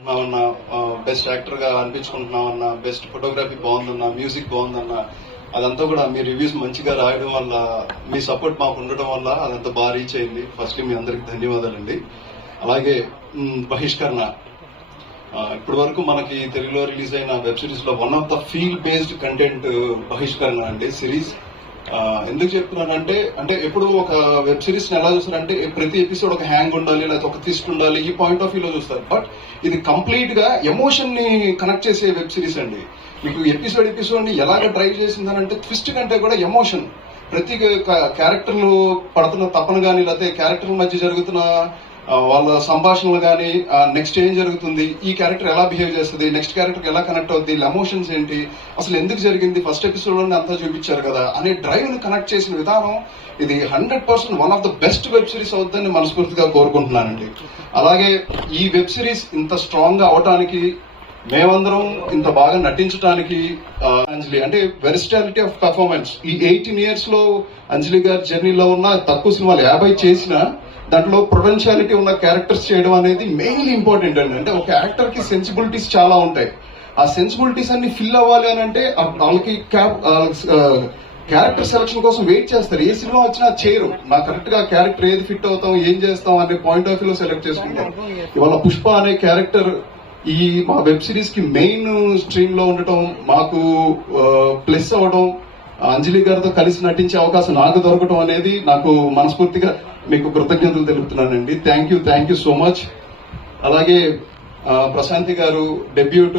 అనిపించుకుంటున్నామన్నా, best actor గా అనిపించుకుంటున్నామన్నా, best photography బాగుందన్నా, music బాగుందన్నా, అదంతా కూడా మీ రివ్యూస్ మంచిగా రాయడం వల్ల, మీ సపోర్ట్ మాకు ఉండడం వల్ల అదంతా బాగా రీచ్ అయింది. ఫస్ట్ మీ అందరికి ధన్యవాదాలండి. అలాగే బహిష్కరణ ఇప్పటి వరకు మనకి తెలుగులో రిలీజ్ అయిన వెబ్ సిరీస్ లో one of the feel based content బహిష్కరణ అండి సిరీస్. ఎందుకు చెప్తున్నానంటే ఎప్పుడు ఒక వెబ్ సిరీస్ ని ఎలా చూస్తారంటే ప్రతి ఎపిసోడ్ ఒక హ్యాంగ్ ఉండాలి, లేకపోతే ఒక ట్విస్ట్ ఉండాలి, ఈ పాయింట్ ఆఫ్ వ్యూలో చూస్తారు. బట్ ఇది కంప్లీట్ గా ఎమోషన్ ని కనెక్ట్ చేసే వెబ్ సిరీస్ అండి. మీకు ఎపిసోడ్ ని ఎలాగ డ్రైవ్ చేసిందనంటే ట్విస్ట్ కంటే కూడా ఎమోషన్. ప్రతి క్యారెక్టర్లు పడుతున్న తపన గానీ, లేకపోతే క్యారెక్టర్ల మధ్య జరుగుతున్న వాళ్ళ సంభాషణలు కానీ, నెక్స్ట్ ఏం జరుగుతుంది, ఈ క్యారెక్టర్ ఎలా బిహేవ్ చేస్తుంది, నెక్స్ట్ క్యారెక్టర్ ఎలా కనెక్ట్ అవుతుంది, ఎమోషన్స్ ఏంటి, అసలు ఎందుకు జరిగింది, ఫస్ట్ ఎపిసోడ్ లోనే అంతా చూపించారు కదా అనే డ్రైవ్ ని కనెక్ట్ చేసిన విధానం ఇది 100% one of the best web series అవుతుందని మనస్ఫూర్తిగా కోరుకుంటున్నానండి. అలాగే ఈ వెబ్ సిరీస్ ఇంత స్ట్రాంగ్ గా అవటానికి, మేమందరం ఇంత బాగా నటించడానికి అంజలి అంటే వెరిస్టాలిటీ ఆఫ్ పర్ఫార్మెన్స్. ఈ 18 years లో అంజలి గారి జర్నీలో ఉన్న తక్కువ సినిమాలు 50 చేసినా దాంట్లో పొటెన్షియాలిటీ ఉన్న క్యారెక్టర్స్ చేయడం అనేది మెయిన్లీ ఇంపార్టెంట్ అండి. అంటే ఒక యాక్టర్ కి సెన్సిబిలిటీస్ చాలా ఉంటాయి. ఆ సెన్సిబిలిటీస్ అన్ని ఫిల్ అవ్వాలి అని అంటే వాళ్ళకి క్యారెక్టర్ సెలక్షన్ కోసం వెయిట్ చేస్తారు. ఏ సినిమా వచ్చినా చేయరు, నాకు కరెక్ట్ గా క్యారెక్టర్ ఏది ఫిట్ అవుతాం, ఏం చేస్తాం అనే పాయింట్ ఆఫ్ వ్యూలో సెలెక్ట్ చేసుకుంటారు. ఇవాళ పుష్ప అనే క్యారెక్టర్ ఈ మా వెబ్ సిరీస్ కి మెయిన్ స్ట్రీమ్ లో ఉండటం, మాకు ప్లస్ అవ్వడం, అంజలి గారితో కలిసి నటించే అవకాశం నాకు దొరకటం అనేది నాకు మనస్ఫూర్తిగా మీకు కృతజ్ఞతలు తెలుపుతున్నానండి. Thank you so much. అలాగే ప్రశాంతి గారు డెబ్యూట్